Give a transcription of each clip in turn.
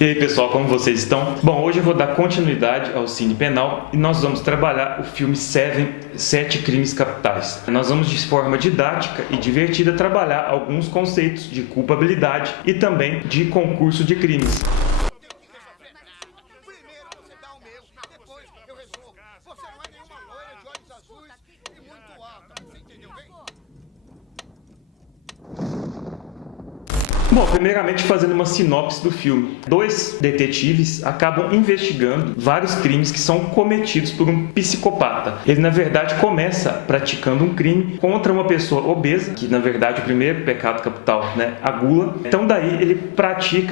E aí pessoal, como vocês estão? Bom, hoje eu vou dar continuidade ao Cine Penal e nós vamos trabalhar o filme Seven, Sete Crimes Capitais. Nós vamos de forma didática e divertida trabalhar alguns conceitos de culpabilidade e também de concurso de crimes. Bom, primeiramente fazendo uma sinopse do filme. Dois detetives acabam investigando vários crimes que são cometidos por um psicopata. Ele, na verdade, começa praticando um crime contra uma pessoa obesa, que, na verdade, o primeiro pecado capital, né, a gula. Então, daí, ele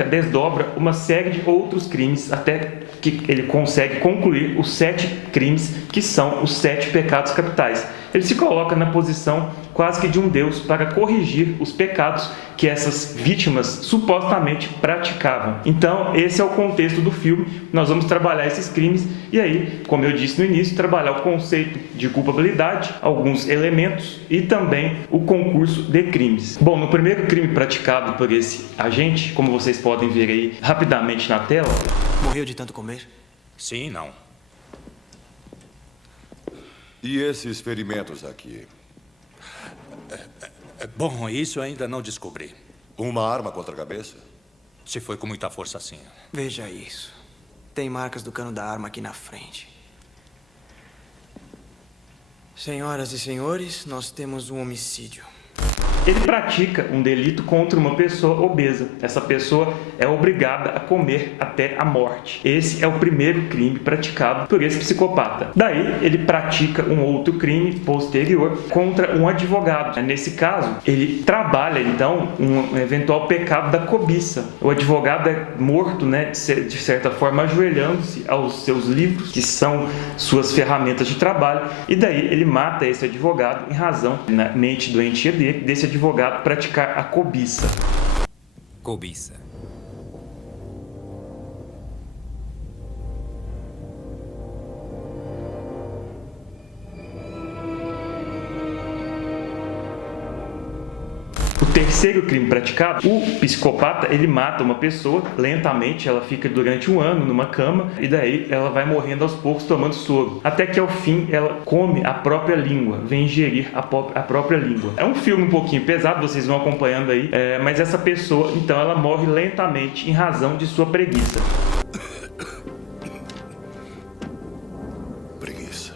desdobra uma série de outros crimes até que ele consegue concluir os 7 crimes que são os 7 pecados capitais. Ele se coloca na posição quase que de um deus para corrigir os pecados que essas vítimas supostamente praticavam. Então, esse é o contexto do filme. Nós vamos trabalhar esses crimes e aí, como eu disse no início, trabalhar o conceito de culpabilidade, alguns elementos e também o concurso de crimes. Bom, no primeiro crime praticado por esse agente, como vocês podem ver aí rapidamente na tela... Morreu de tanto comer? Sim, não. E esses ferimentos aqui? Bom, isso ainda não descobri. Uma arma contra a cabeça? Se foi com muita força, sim. Veja isso. Tem marcas do cano da arma aqui na frente. Senhoras e senhores, nós temos um homicídio. Ele pratica um delito contra uma pessoa obesa. Essa pessoa é obrigada a comer até a morte. Esse é o primeiro crime praticado por esse psicopata. Daí, ele pratica um outro crime posterior contra um advogado. Nesse caso, ele trabalha, então, um eventual pecado da cobiça. O advogado é morto, né, de certa forma, ajoelhando-se aos seus livros, que são suas ferramentas de trabalho, e daí ele mata esse advogado em razão, na mente doentia desse advogado praticar a cobiça. Cobiça. O terceiro crime praticado, o psicopata, ele mata uma pessoa lentamente, ela fica durante um ano numa cama e daí ela vai morrendo aos poucos tomando soro. Até que ao fim ela come a própria língua, vem ingerir a própria língua. É um filme um pouquinho pesado, vocês vão acompanhando aí, mas essa pessoa, então, ela morre lentamente em razão de sua preguiça. Preguiça.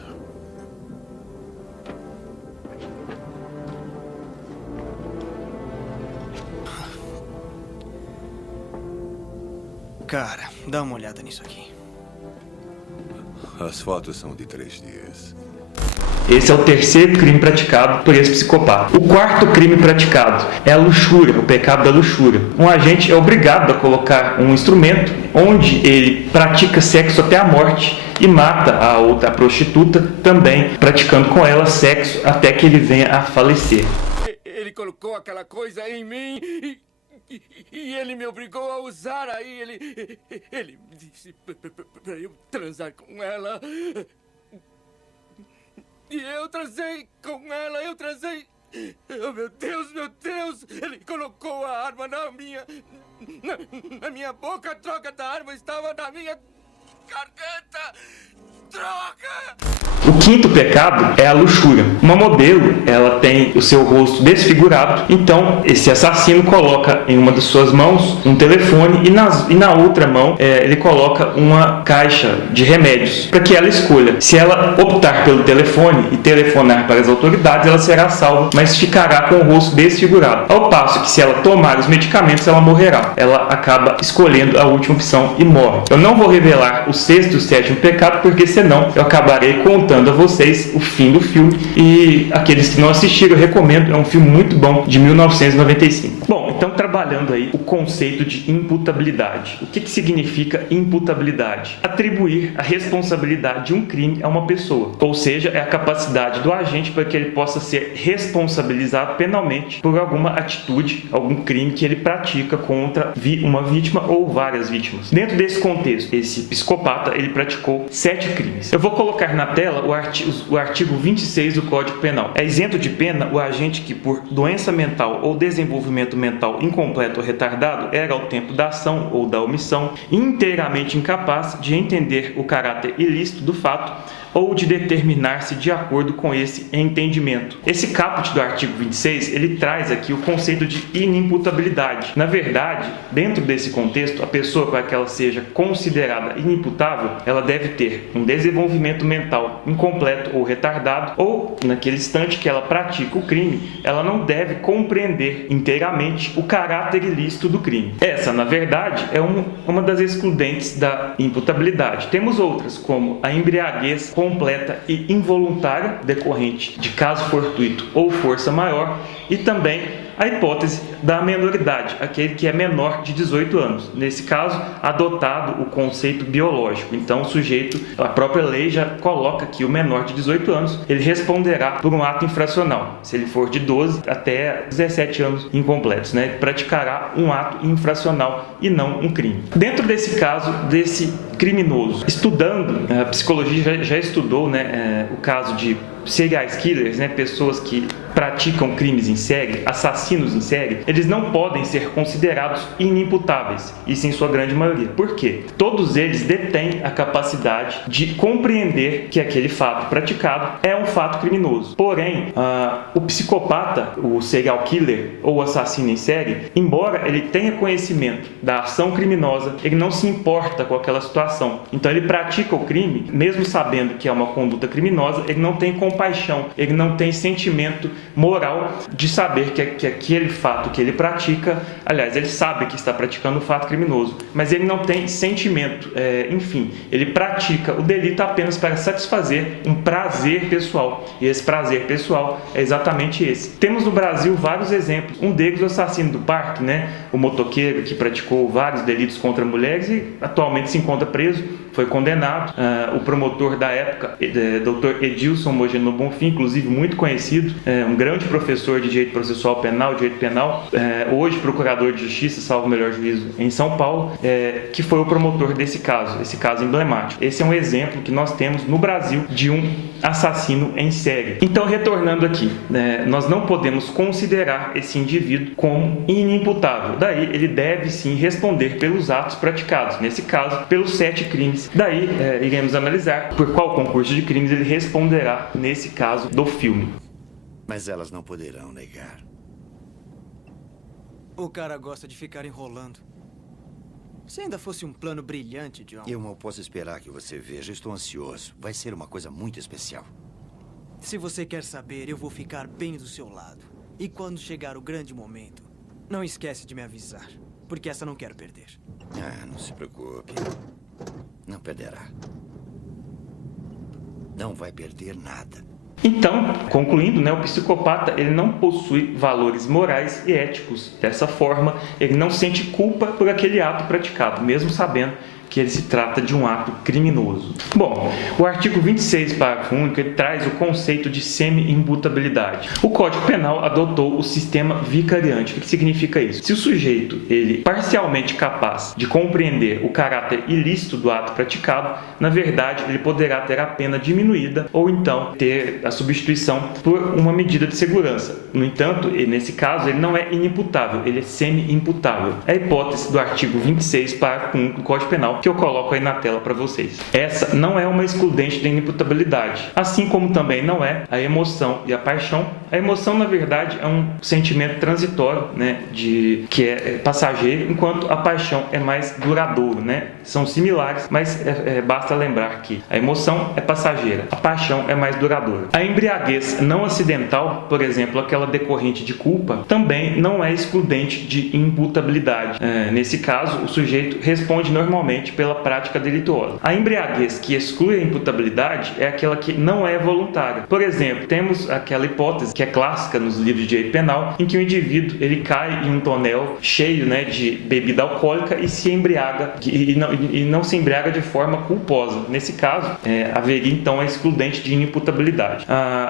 Cara, dá uma olhada nisso aqui. As fotos são de 3 dias. Esse é o terceiro crime praticado por esse psicopata. O quarto crime praticado é a luxúria, o pecado da luxúria. Um agente é obrigado a colocar um instrumento onde ele pratica sexo até a morte e mata a prostituta, também praticando com ela sexo até que ele venha a falecer. Ele colocou aquela coisa em mim e ele me obrigou a usar. Aí ele disse pra eu transar com ela. E eu transei com ela, eu transei. Oh, meu Deus, ele colocou a arma na minha boca. A droga da arma estava na minha garganta. Droga! O quinto pecado é a luxúria. Uma modelo, ela tem o seu rosto desfigurado, então esse assassino coloca em uma de suas mãos um telefone e na outra mão ele coloca uma caixa de remédios para que ela escolha. Se ela optar pelo telefone e telefonar para as autoridades, ela será salva, mas ficará com o rosto desfigurado. Ao passo que se ela tomar os medicamentos, ela morrerá. Ela acaba escolhendo a última opção e morre. Eu não vou revelar o sexto e o sétimo pecado, porque senão eu acabarei contando a vocês o fim do filme, e aqueles que não assistiram eu recomendo, é um filme muito bom de 1995. Bom, então trabalhando aí o conceito de imputabilidade. O que significa imputabilidade? Atribuir a responsabilidade de um crime a uma pessoa, ou seja, é a capacidade do agente para que ele possa ser responsabilizado penalmente por alguma atitude, algum crime que ele pratica contra uma vítima ou várias vítimas. Dentro desse contexto, esse psicopata, ele praticou 7 crimes. Eu vou colocar na tela o artigo 26 do Código Penal. É isento de pena o agente que, por doença mental ou desenvolvimento mental mental incompleto ou retardado era ao tempo da ação ou da omissão inteiramente incapaz de entender o caráter ilícito do fato ou de determinar-se de acordo com esse entendimento. Esse caput do artigo 26, ele traz aqui o conceito de inimputabilidade. Na verdade, dentro desse contexto, a pessoa, para que ela seja considerada inimputável, ela deve ter um desenvolvimento mental incompleto ou retardado, ou, naquele instante que ela pratica o crime, ela não deve compreender inteiramente o caráter ilícito do crime. Essa, na verdade, é uma das excludentes da imputabilidade. Temos outras, como a embriaguez completa e involuntária, decorrente de caso fortuito ou força maior, e também a hipótese da menoridade, aquele que é menor de 18 anos. Nesse caso, adotado o conceito biológico. Então, o sujeito, a própria lei já coloca que o menor de 18 anos, ele responderá por um ato infracional. Se ele for de 12 até 17 anos incompletos, né? Ele praticará um ato infracional e não um crime. Dentro desse caso, desse criminoso, estudando, a psicologia já estudou, né, o caso de serial killers, né, pessoas que praticam crimes em série, assassinos em série, eles não podem ser considerados inimputáveis, isso em sua grande maioria. Por quê? Todos eles detêm a capacidade de compreender que aquele fato praticado é um fato criminoso. Porém, o psicopata, o serial killer ou assassino em série, embora ele tenha conhecimento da ação criminosa, ele não se importa com aquela situação. Então ele pratica o crime, mesmo sabendo que é uma conduta criminosa, ele não tem compaixão, ele não tem sentimento moral de saber que aquele fato que ele pratica, aliás, ele sabe que está praticando um fato criminoso, mas ele não tem sentimento, enfim, ele pratica o delito apenas para satisfazer um prazer pessoal, e esse prazer pessoal é exatamente esse. Temos no Brasil vários exemplos, um deles o assassino do parque, né? O motoqueiro que praticou vários delitos contra mulheres e atualmente se encontra preso, foi condenado. O promotor da época, Dr. Edilson Mogenô Bonfim, inclusive muito conhecido, um grande professor de direito processual penal, direito penal, hoje procurador de justiça, salvo o melhor juízo, em São Paulo, que foi o promotor desse caso, esse caso emblemático. Esse é um exemplo que nós temos no Brasil de um assassino em série. Então, retornando aqui, nós não podemos considerar esse indivíduo como inimputável. Daí, ele deve sim responder pelos atos praticados, nesse caso, pelos 7 crimes. Daí, iremos analisar por qual concurso de crimes ele responderá nesse caso do filme. Mas elas não poderão negar. O cara gosta de ficar enrolando. Se ainda fosse um plano brilhante, John. Eu mal posso esperar que você veja. Estou ansioso. Vai ser uma coisa muito especial. Se você quer saber, eu vou ficar bem do seu lado. E quando chegar o grande momento, não esquece de me avisar, porque essa não quero perder. Não se preocupe. Não perderá. Não vai perder nada. Então, concluindo, o psicopata ele não possui valores morais e éticos. Dessa forma, ele não sente culpa por aquele ato praticado, mesmo sabendo que ele se trata de um ato criminoso. Bom, o artigo 26, parágrafo único, ele traz o conceito de semi-imputabilidade. O Código Penal adotou o sistema vicariante. O que significa isso? Se o sujeito ele parcialmente capaz de compreender o caráter ilícito do ato praticado, na verdade, ele poderá ter a pena diminuída ou então ter a substituição por uma medida de segurança. No entanto, nesse caso, ele não é inimputável, ele é semi-imputável. É a hipótese do artigo 26, parágrafo único do Código Penal, que eu coloco aí na tela para vocês. Essa não é uma excludente da inimputabilidade, assim como também não é a emoção e a paixão. A emoção, na verdade, é um sentimento transitório, que é passageiro, enquanto a paixão é mais duradouro, São similares, mas basta lembrar que a emoção é passageira, a paixão é mais duradoura. A embriaguez não acidental, por exemplo, aquela decorrente de culpa, também não é excludente de imputabilidade. Nesse caso, o sujeito responde normalmente pela prática delituosa. A embriaguez que exclui a imputabilidade é aquela que não é voluntária. Por exemplo, temos aquela hipótese que é clássica nos livros de direito penal, em que o indivíduo ele cai em um tonel cheio de bebida alcoólica e se embriaga, e não se embriaga de forma culposa. Nesse caso, haveria então a excludente de inimputabilidade.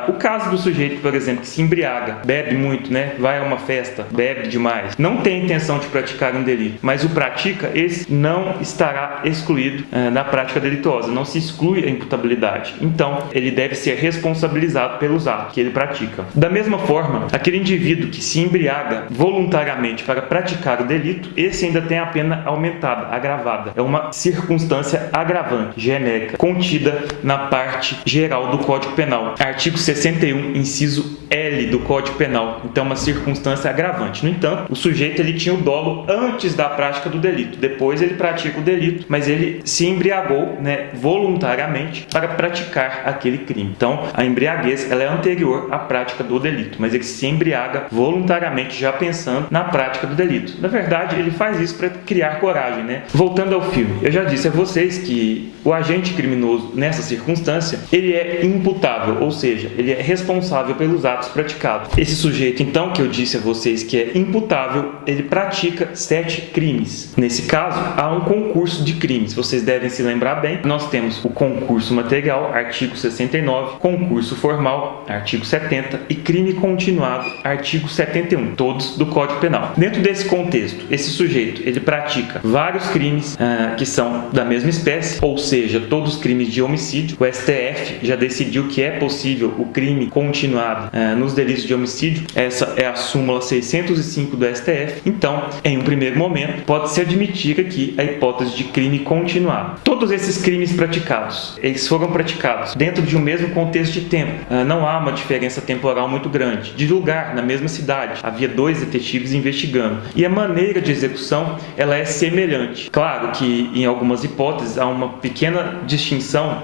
O caso do sujeito, por exemplo, que se embriaga, bebe muito, vai a uma festa, bebe demais, não tem a intenção de praticar um delito, mas o pratica, esse não estará será excluído da prática delituosa, não se exclui a imputabilidade. Então, ele deve ser responsabilizado pelos atos que ele pratica. Da mesma forma, aquele indivíduo que se embriaga voluntariamente para praticar o delito, esse ainda tem a pena aumentada, agravada. É uma circunstância agravante, genérica, contida na parte geral do Código Penal. Artigo 61, inciso L do Código Penal. Então, uma circunstância agravante. No entanto, o sujeito ele tinha o dolo antes da prática do delito. Depois ele pratica o delito, mas ele se embriagou, voluntariamente para praticar aquele crime. Então, a embriaguez ela é anterior à prática do delito, mas ele se embriaga voluntariamente já pensando na prática do delito. Na verdade, ele faz isso para criar coragem, Voltando ao filme, eu já disse a vocês que o agente criminoso, nessa circunstância, ele é imputável, ou seja, ele é responsável pelos atos praticados. Esse sujeito, então, que eu disse a vocês que é imputável, ele pratica 7 crimes. Nesse caso, há um concurso de crimes. Vocês devem se lembrar bem. Nós temos o concurso material, artigo 69, concurso formal, artigo 70 e crime continuado, artigo 71, todos do Código Penal. Dentro desse contexto, esse sujeito, ele pratica vários crimes que são da mesma espécie, ou seja, todos os crimes de homicídio. O STF já decidiu que é possível o crime continuado nos delitos de homicídio. Essa é a súmula 605 do STF. Então, em um primeiro momento, pode-se admitir aqui a hipótese de crime continuado. Todos esses crimes praticados, eles foram praticados dentro de um mesmo contexto de tempo. Não há uma diferença temporal muito grande. De lugar, na mesma cidade, havia 2 detetives investigando. E a maneira de execução, ela é semelhante. Claro que, em algumas hipóteses, há uma pequena distinção,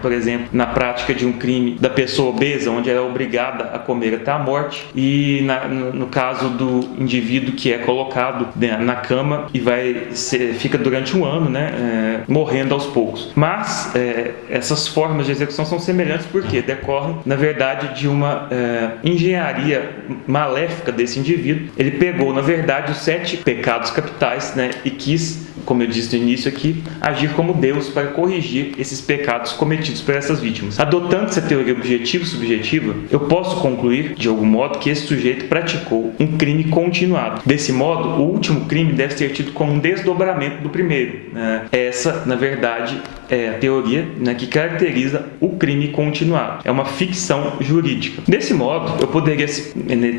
por exemplo, na prática de um crime da pessoa obesa, onde ela é obrigada a comer até a morte, e no caso do indivíduo que é colocado na cama e fica durante um ano, morrendo aos poucos. Mas essas formas de execução são semelhantes porque decorrem, na verdade, de uma engenharia maléfica desse indivíduo. Ele pegou, na verdade, os 7 pecados capitais, e quis, como eu disse no início aqui, agir como Deus para corrigir esses pecados cometidos por essas vítimas. Adotando essa teoria objetiva-subjetiva, eu posso concluir, de algum modo, que esse sujeito praticou um crime continuado. Desse modo, o último crime deve ser tido como um desdobramento do primeiro. Essa, na verdade, é a teoria que caracteriza o crime continuado. É uma ficção jurídica. Desse modo, eu poderia,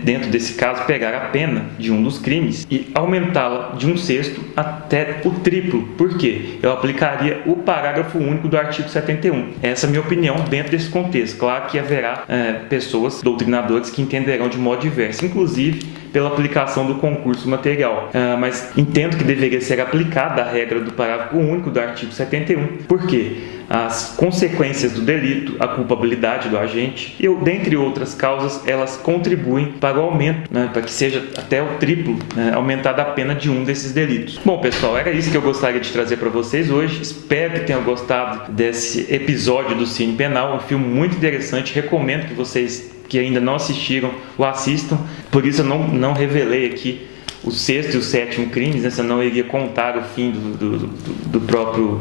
dentro desse caso, pegar a pena de um dos crimes e aumentá-la de 1/6 até o triplo. Por quê? Eu aplicaria o parágrafo único do artigo 71. Essa é a minha opinião dentro desse contexto. Claro que haverá pessoas, doutrinadores, que entenderão de modo diverso, inclusive pela aplicação do concurso material. Mas entendo que deveria ser aplicada a regra do parágrafo único do artigo 71. Por quê? As consequências do delito, a culpabilidade do agente e, dentre outras causas, elas contribuem para o aumento, para que seja até o triplo, aumentada a pena de um desses delitos. Bom, pessoal, era isso que eu gostaria de trazer para vocês hoje. Espero que tenham gostado desse episódio do Cine Penal, um filme muito interessante. Recomendo que vocês que ainda não assistiram o assistam. Por isso eu não revelei aqui o 6º e o 7º crimes, senão eu iria contar o fim do próprio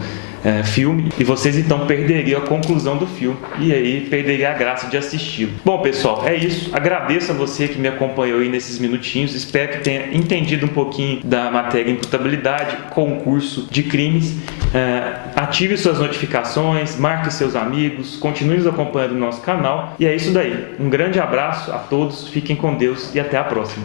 filme, e vocês então perderiam a conclusão do filme, e aí perderia a graça de assisti-lo. Bom, pessoal, é isso. Agradeço a você que me acompanhou aí nesses minutinhos. Espero que tenha entendido um pouquinho da matéria imputabilidade, concurso de crimes. Ative suas notificações, marque seus amigos, continue nos acompanhando no nosso canal, e é isso daí. Um grande abraço a todos, fiquem com Deus e até a próxima.